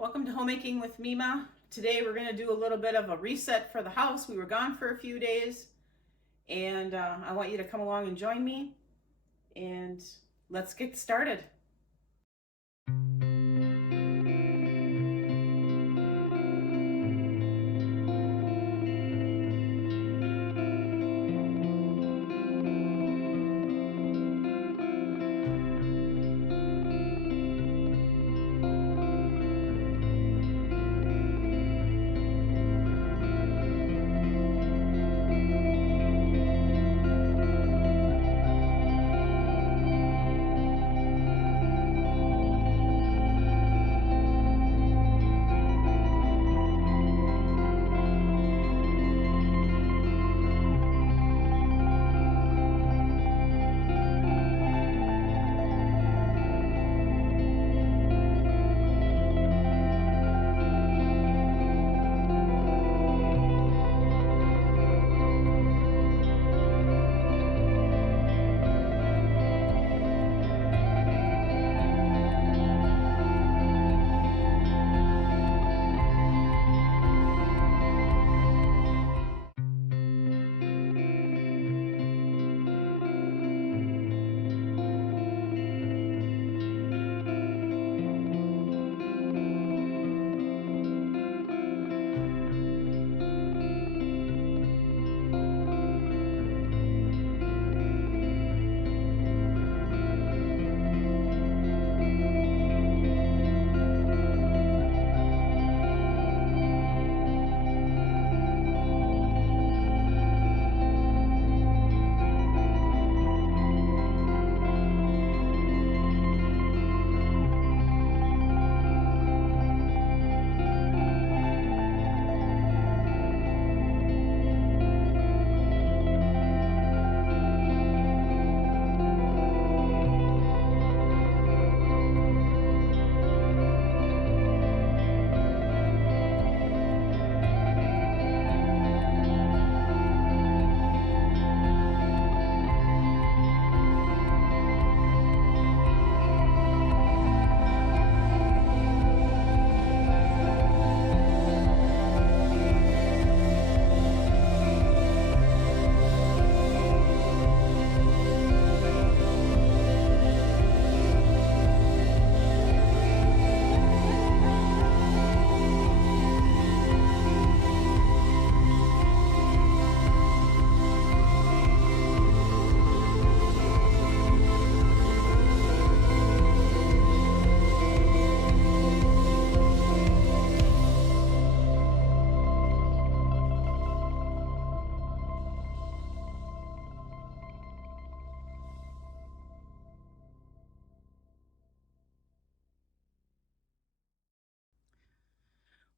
Welcome to Homemaking with Mema. Today we're going to do a little bit of a reset for the house. We were gone for a few days and I want you to come along and join me and let's get started.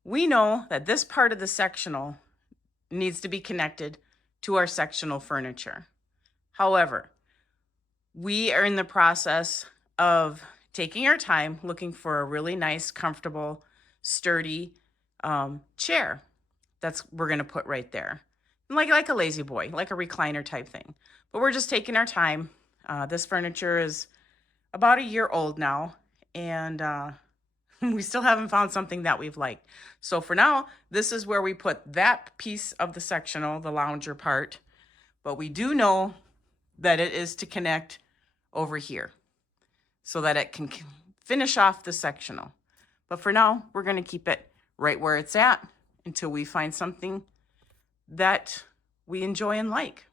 We know that this part of the sectional needs to be connected to our sectional furniture. However, we are in the process of taking our time looking for a really nice, comfortable, sturdy chair we're going to put right there. Like a lazy boy, like a recliner type thing. But we're just taking our time. This furniture is about a year old now, and we still haven't found something that we've liked. So for now, this is where we put that piece of the sectional, the lounger part. But we do know that it is to connect over here so that it can finish off the sectional. But for now, we're going to keep it right where it's at until we find something that we enjoy and like.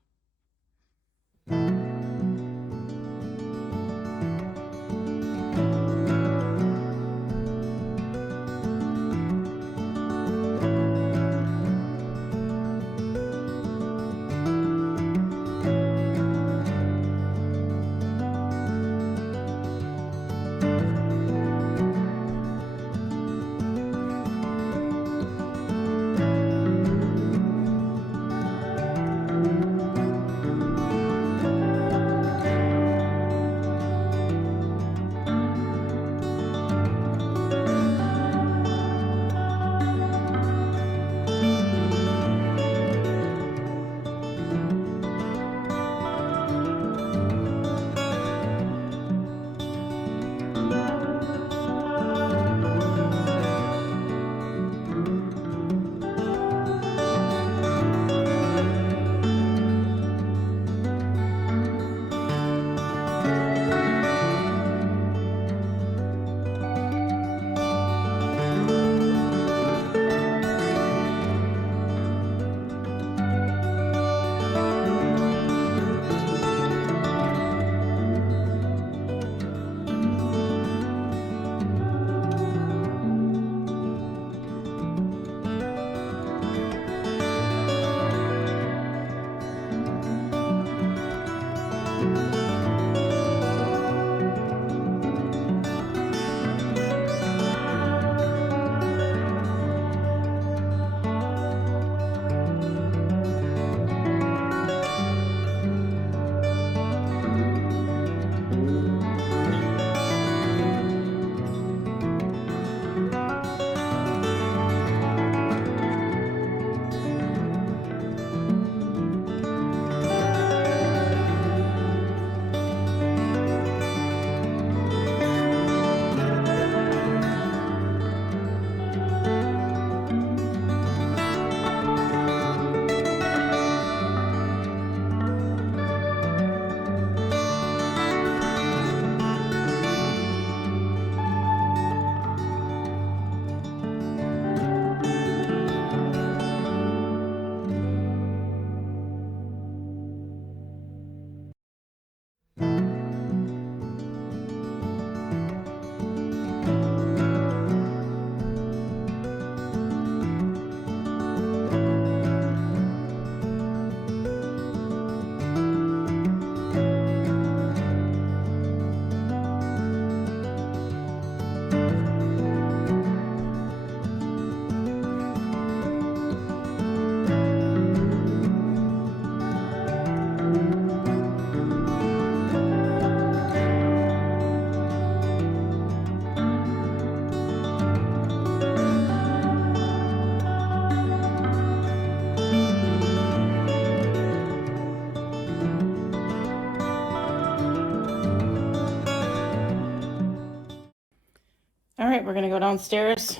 we're gonna go downstairs,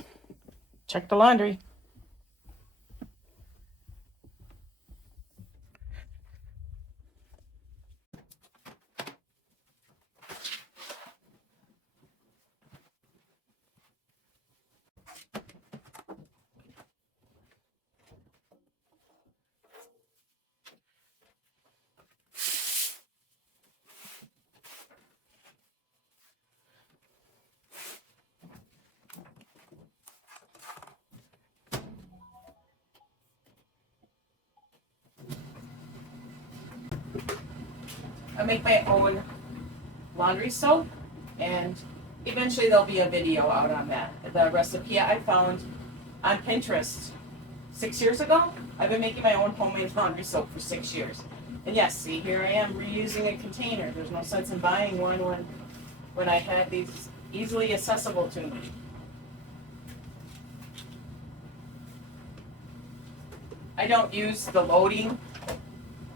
check the laundry. I make my own laundry soap, and eventually there'll be a video out on that. The recipe I found on Pinterest 6 years ago. I've been making my own homemade laundry soap for 6 years. And yes, see, here I am reusing a container. There's no sense in buying one when I had these easily accessible to me. I don't use the loading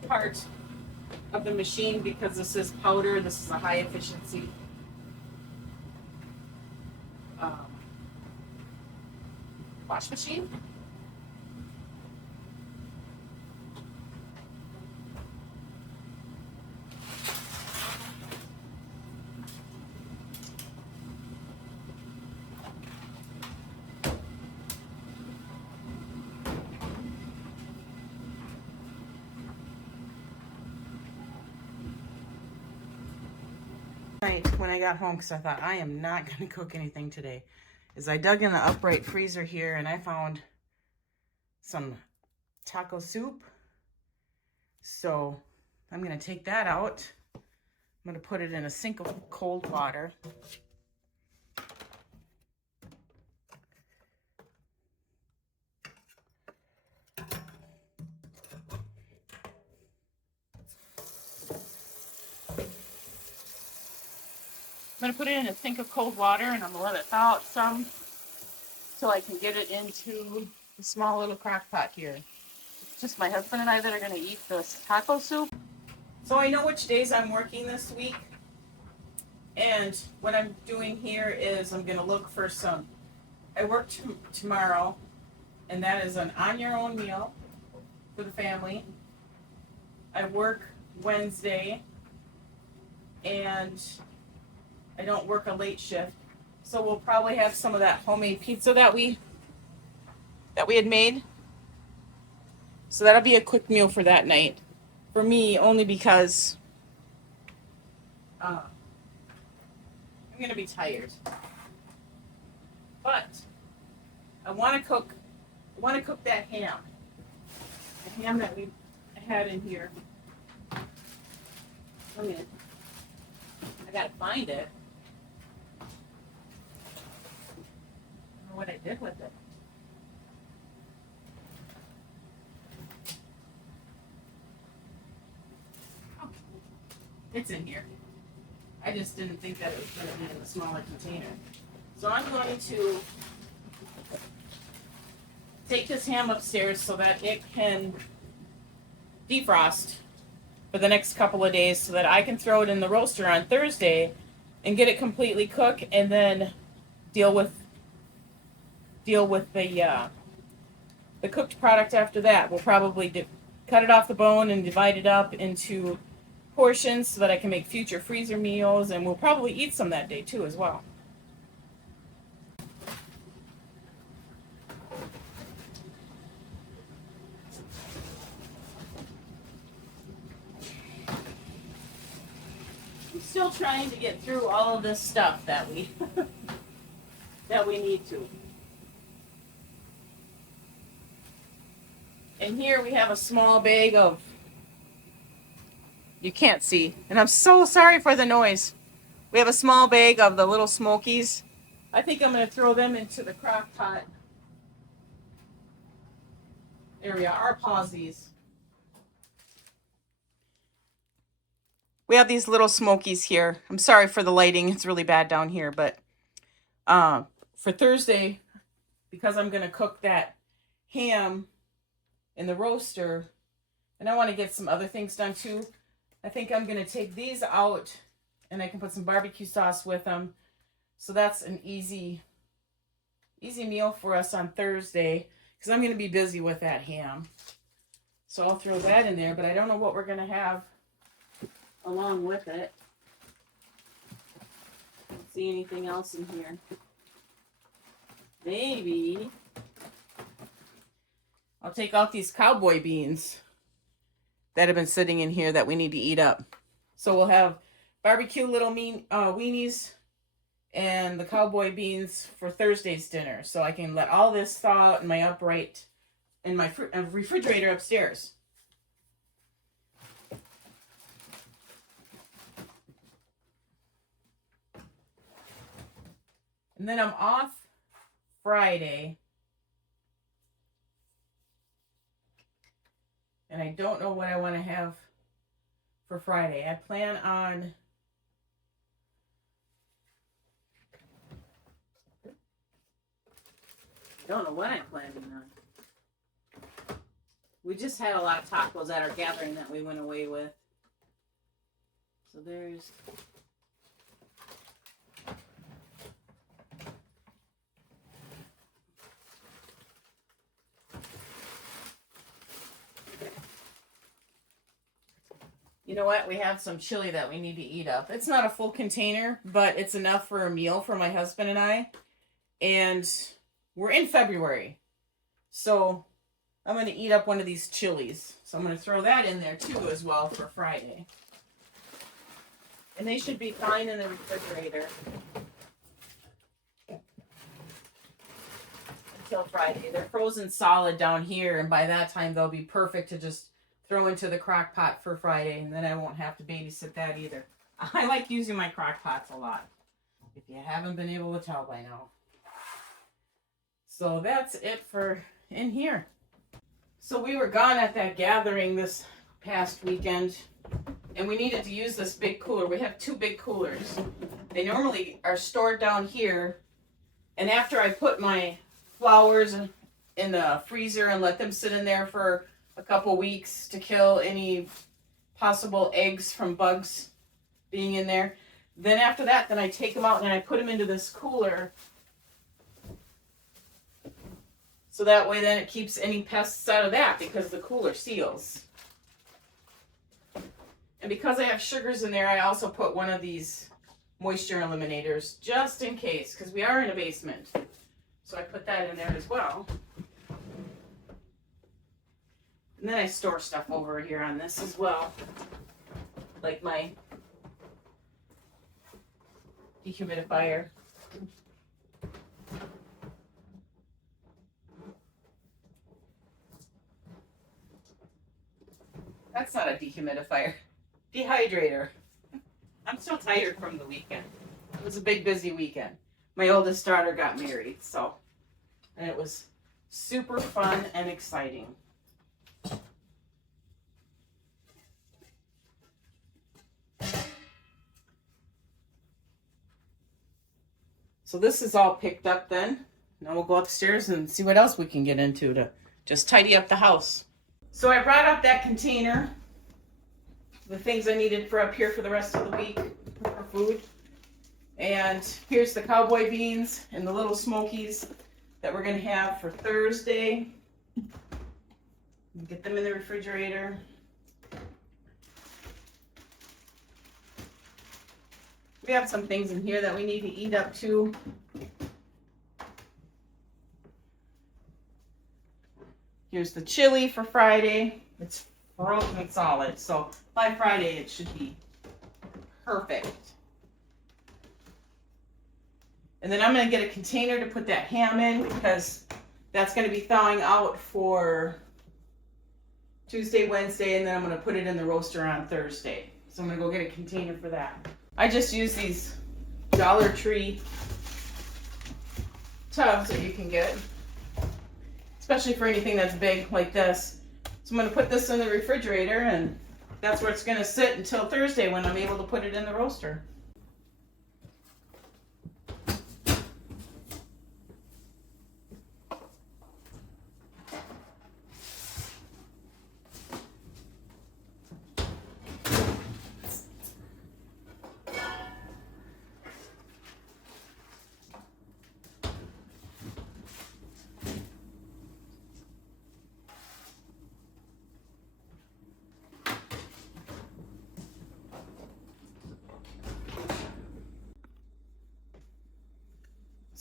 part of the machine because this is powder. This is a high efficiency wash machine. When I got home, because I thought I am not going to cook anything today, is I dug in the upright freezer here and I found some taco soup. So I'm going to take that out. I'm going to put it in a sink of cold water. I'm going to put it in a sink of cold water and I'm going to let it thaw out some so I can get it into the small little crock pot here. It's just my husband and I that are going to eat this taco soup. So I know which days I'm working this week. And what I'm doing here is I'm going to look for some. I work tomorrow, and that is an on your own meal for the family. I work Wednesday, and I don't work a late shift, so we'll probably have some of that homemade pizza that we had made. So that'll be a quick meal for that night. For me, only because I'm gonna be tired. But I want to cook that ham. The ham that we had in here. I gotta find it. I don't know what I did with it. Oh, it's in here. I just didn't think that it was going to be in a smaller container. So I'm going to take this ham upstairs so that it can defrost for the next couple of days so that I can throw it in the roaster on Thursday and get it completely cooked, and then deal with the cooked product after that. We'll probably cut it off the bone and divide it up into portions so that I can make future freezer meals, and we'll probably eat some that day too as well. I'm still trying to get through all of this stuff that we need to. And here we have a small bag of, you can't see, and I'm so sorry for the noise. We have a small bag of the little Smokies. I think I'm going to throw them into the crock pot area. Our pausies. We have these little Smokies here. I'm sorry for the lighting. It's really bad down here, but for Thursday, because I'm going to cook that ham in the roaster, and I want to get some other things done too. I think I'm going to take these out, and I can put some barbecue sauce with them. So that's an easy easy meal for us on Thursday because I'm going to be busy with that ham. So I'll throw that in there, but I don't know what we're going to have along with it. Don't see anything else in here. Maybe I'll take out these cowboy beans that have been sitting in here that we need to eat up. So we'll have barbecue little weenies and the cowboy beans for Thursday's dinner. So I can let all this thaw out in my upright in my refrigerator upstairs. And then I'm off Friday. And I don't know what I want to have for Friday. I plan on don't know what I'm planning on. We just had a lot of tacos at our gathering that we went away with. So there's you know what? We have some chili that we need to eat up. It's not a full container, but it's enough for a meal for my husband and I. And we're in February. So I'm going to eat up one of these chilies. So I'm going to throw that in there too as well for Friday. And they should be fine in the refrigerator until Friday. They're frozen solid down here, and by that time they'll be perfect to just throw into the crock pot for Friday, and then I won't have to babysit that either. I like using my crock pots a lot, if you haven't been able to tell by now. So that's it for in here. So we were gone at that gathering this past weekend, and we needed to use this big cooler. We have 2 big coolers. They normally are stored down here, and after I put my flowers in the freezer and let them sit in there for a couple weeks to kill any possible eggs from bugs being in there, then after that, then I take them out and I put them into this cooler. So that way then it keeps any pests out of that because the cooler seals. And because I have sugars in there, I also put one of these moisture eliminators just in case, because we are in a basement. So I put that in there as well. And then I store stuff over here on this as well. Like my dehumidifier. That's not a dehumidifier. Dehydrator. I'm still tired from the weekend. It was a big, busy weekend. My oldest daughter got married, and it was super fun and exciting. So this is all picked up then. Now we'll go upstairs and see what else we can get into to just tidy up the house. So I brought up that container, the things I needed for up here for the rest of the week for food. And here's the cowboy beans and the little smokies that we're going to have for Thursday. Get them in the refrigerator. We have some things in here that we need to eat up too. Here's the chili for Friday. It's frozen solid, so by Friday it should be perfect. And then I'm going to get a container to put that ham in because that's going to be thawing out for Tuesday, Wednesday, and then I'm going to put it in the roaster on Thursday. So I'm going to go get a container for that. I just use these Dollar Tree tubs that you can get, especially for anything that's big like this. So I'm going to put this in the refrigerator, and that's where it's going to sit until Thursday when I'm able to put it in the roaster.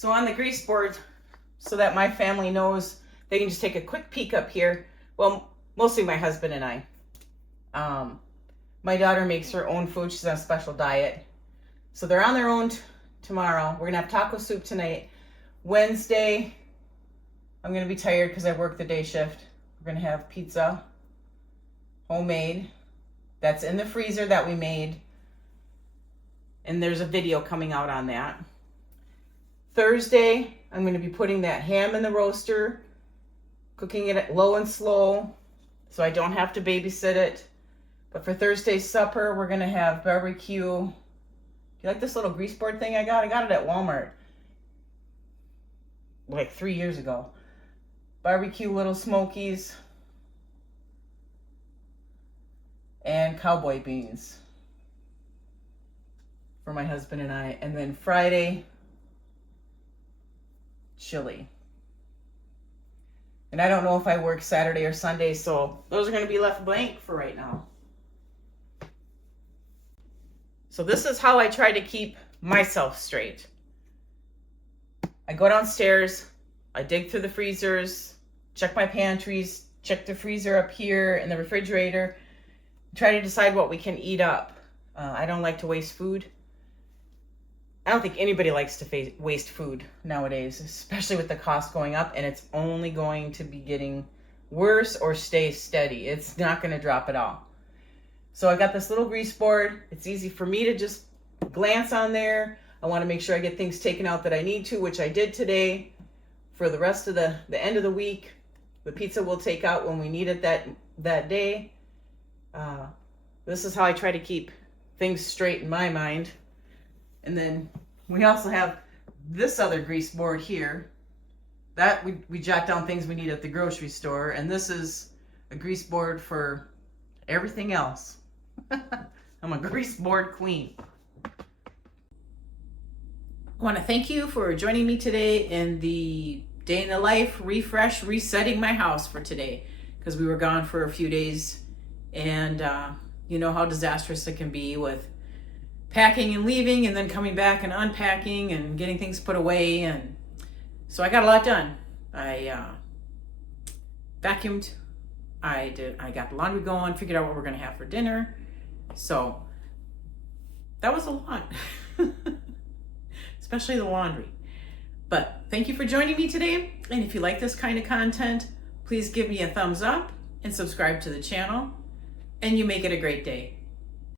So on the grease board, so that my family knows, they can just take a quick peek up here. Well, mostly my husband and I. My daughter makes her own food. She's on a special diet. So they're on their own tomorrow. We're gonna have taco soup tonight. Wednesday, I'm gonna be tired because I work the day shift. We're gonna have pizza, homemade. That's in the freezer that we made. And there's a video coming out on that. Thursday, I'm gonna be putting that ham in the roaster, cooking it at low and slow so I don't have to babysit it. But for Thursday's supper, we're gonna have barbecue. You like this little grease board thing I got? I got it at Walmart like 3 years ago. Barbecue little smokies and cowboy beans for my husband and I. And then Friday, chili. And I don't know if I work Saturday or Sunday, so those are going to be left blank for right now. So this is how I try to keep myself straight. I go downstairs, I dig through the freezers, check my pantries, check the freezer up here and the refrigerator, try to decide what we can eat up. I don't like to waste food. I don't think anybody likes to waste food nowadays, especially with the cost going up, and it's only going to be getting worse or stay steady. It's not going to drop at all. So I got this little grease board. It's easy for me to just glance on there. I want to make sure I get things taken out that I need to, which I did today. For the rest of the end of the week, the pizza we'll take out when we need it that day. This is how I try to keep things straight in my mind. And then we also have this other grease board here. That we jot down things we need at the grocery store. And this is a grease board for everything else. I'm a grease board queen. I want to thank you for joining me today in the day in the life refresh, resetting my house for today, because we were gone for a few days, and you know how disastrous it can be with packing and leaving and then coming back and unpacking and getting things put away. And so I got a lot done. I vacuumed, I got the laundry going, figured out what we're gonna have for dinner. So that was a lot. Especially the laundry. But thank you for joining me today. And if you like this kind of content, please give me a thumbs up and subscribe to the channel. And you make it a great day.